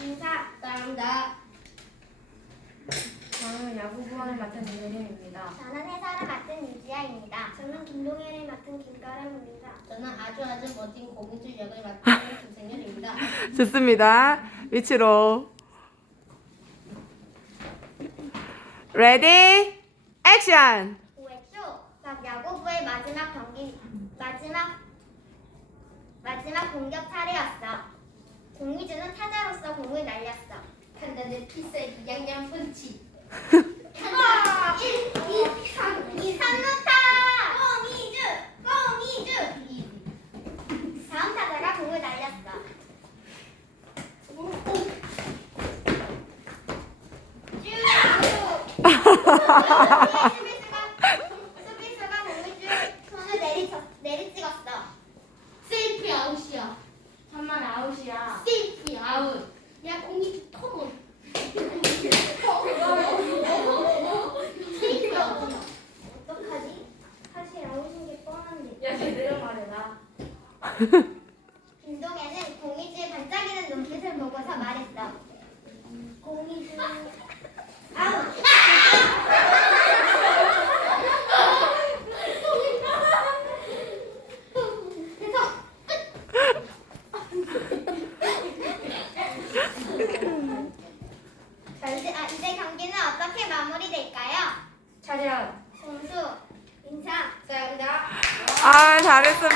인사. 감사합니다. 저는 야구 부원을 맡은 이혜림입니다. 저는 해설을 맡은 유지아입니다. 저는 김동현을 맡은 김가람입니다. 저는 아주 멋진 고민줄 역을 맡은 김생현입니다. 좋습니다. 위치로. 레디 액션. 5회초 야구부의 마지막 공격 차례였어. 공이주는 타자로서 공을 날렸어. 판단의 필살 양양 펀치. 2-3루타! 공이주! 다음 타자가 공을 날렸어. 수비수가 공이주 손을 내리찍었어. 세이프 아웃이야. 천만 아웃이야. 세이프 아웃. 야 공이 컴온. 세이프 아웃. 어떡하지? 사실 아웃인 게 뻔한데. 야, 제대로 말해라. 김동현은 공이주의 반짝이는 눈빛을 보고서 말했어. 공이주 아웃! 이제 경기는 어떻게 마무리될까요? 차렷. 공수 인사. 감사합니다. 아, 잘했습니다.